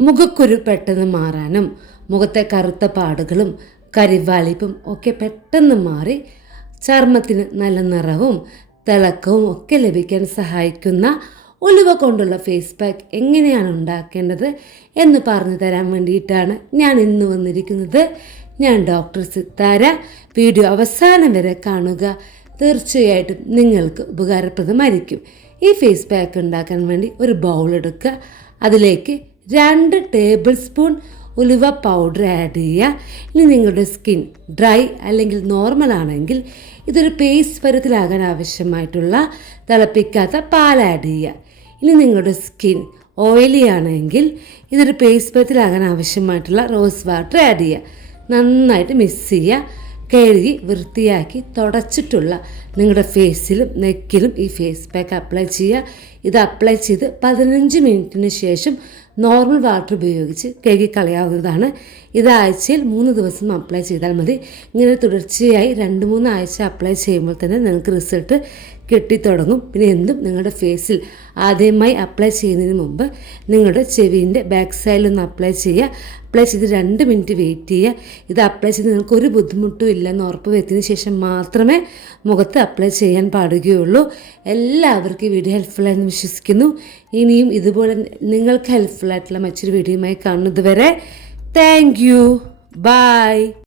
മുഖക്കുരു പെട്ടെന്ന് മാറാനും മുഖത്തെ കറുത്ത പാടുകളും കരിവാളിപ്പും ഒക്കെ പെട്ടെന്ന് മാറി ചർമ്മത്തിന് നല്ല നിറവും തിളക്കവും ഒക്കെ ലഭിക്കാൻ സഹായിക്കുന്ന ഉലുവ കൊണ്ടുള്ള ഫേസ് പാക്ക് എങ്ങനെയാണ് ഉണ്ടാക്കേണ്ടത് എന്ന് പറഞ്ഞു തരാൻ വേണ്ടിയിട്ടാണ് ഞാൻ ഇന്ന് വന്നിരിക്കുന്നത്. ഞാൻ ഡോക്ടർ സിത്താര. വീഡിയോ അവസാനം വരെ കാണുക. തീർച്ചയായിട്ടും നിങ്ങൾക്ക് ഉപകാരപ്രദമായിരിക്കും. ഈ ഫേസ് പാക്ക് ഉണ്ടാക്കാൻ വേണ്ടി ഒരു ബൗൾ എടുക്കുക. അതിലേക്ക് രണ്ട് ടേബിൾ സ്പൂൺ ഉലുവ പൗഡർ ആഡ് ചെയ്യുക. ഇനി നിങ്ങളുടെ സ്കിൻ ഡ്രൈ അല്ലെങ്കിൽ നോർമൽ ആണെങ്കിൽ ഇതൊരു പേസ്റ്റ് പരുത്തിലാകാൻ ആവശ്യമായിട്ടുള്ള തിളപ്പിക്കാത്ത പാൽ ആഡ് ചെയ്യുക. ഇനി നിങ്ങളുടെ സ്കിൻ ഓയിലി ആണെങ്കിൽ ഇതൊരു പേസ്റ്റ് പരുത്തിലാകാൻ ആവശ്യമായിട്ടുള്ള റോസ് വാട്ടർ ആഡ് ചെയ്യുക. നന്നായിട്ട് മിക്സ് ചെയ്യുക. കഴുകി വൃത്തിയാക്കി തുടച്ചിട്ടുള്ള നിങ്ങളുടെ ഫേസിലും നെക്കിലും ഈ ഫേസ് പാക്ക് അപ്ലൈ ചെയ്യുക. ഇത് അപ്ലൈ ചെയ്ത് പതിനഞ്ച് മിനിറ്റിന് ശേഷം നോർമൽ വാട്ടർ ഉപയോഗിച്ച് കഴുകി കളയാവുന്നതാണ് ഇത് ആഴ്ചയിൽ മൂന്ന് ദിവസം അപ്ലൈ ചെയ്താൽ മതി. ഇങ്ങനെ തുടർച്ചയായി രണ്ട് മൂന്ന് ആഴ്ച അപ്ലൈ ചെയ്യുമ്പോൾ തന്നെ നിങ്ങൾക്ക് റിസൾട്ട് കെട്ടിത്തുടങ്ങും. പിന്നെ എന്തും നിങ്ങളുടെ ഫേസിൽ ആദ്യമായി അപ്ലൈ ചെയ്യുന്നതിന് മുമ്പ് നിങ്ങളുടെ ചെവിന്റെ ബാക്ക് സൈഡിൽ ഒന്ന് അപ്ലൈ ചെയ്യുക. അപ്ലൈ ചെയ്ത് രണ്ട് മിനിറ്റ് വെയിറ്റ് ചെയ്യുക. ഇത് അപ്ലൈ ചെയ്ത് നിങ്ങൾക്ക് ഒരു ബുദ്ധിമുട്ടും ഇല്ലെന്ന് ഉറപ്പ് വരുത്തിയതിന് ശേഷം മാത്രമേ മുഖത്ത് അപ്ലൈ ചെയ്യാൻ പാടുകയുള്ളൂ. എല്ലാവർക്കും ഈ വീഡിയോ ഹെൽപ്ഫുള്ളായെന്ന് വിശ്വസിക്കുന്നു. ഇനിയും ഇതുപോലെ നിങ്ങൾക്ക് ഹെൽപ്ഫുൾ ആയിട്ടുള്ള മറ്റൊരു വീഡിയോയുമായി കാണുന്നത് വരെ താങ്ക് യു ബൈ